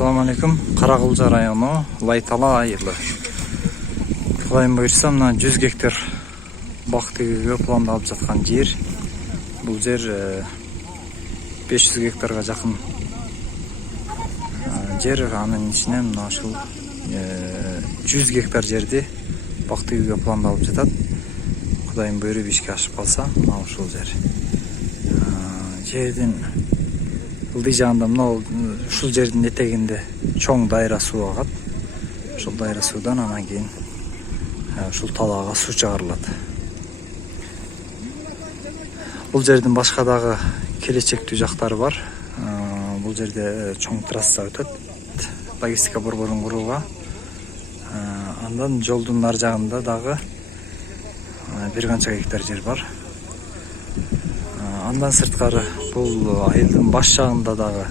Assalamu alaikum. Каракылжа району, Лайтала айылы. Кудайым буйрса, мына 100 гектар бак тегүүгө пландалып жаткан жер. Бул жер 500 гектарга жакын жер. Анын ичинен мына ушул 100 гектар жерди бак тегүүгө пландалып жатат. Кудайым буйруп ишке ашып калса, мына ушул жер. Жердин ылдый жагында мына ушул жердин этегинде чоң дайра суу агат. Ушул дайра суудан анан кийин ушул талаага суу чыгарылат. Бул жердин башка дагы келечектүү жактары бар. Бул жерде чоң трасса өтөт. Логистика борборун курууга. Андан жолдун ар жагында дагы бир канча гектар жер бар. Андан сырткары бул айылдын баш жагында дагы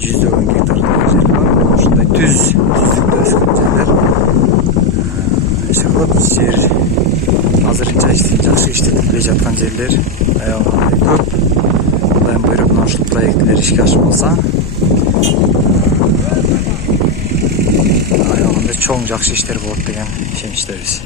100 гектар жер бар. Ушундай түздүктө өскөн жерлер. Жер азырынча жакшы иштетилбей жаткан жерлер аябай көп. Кудайым буйруп ушул проекттер ишке ашып калса, аягында чоң жакшы иштер болот деген ишеничтебиз.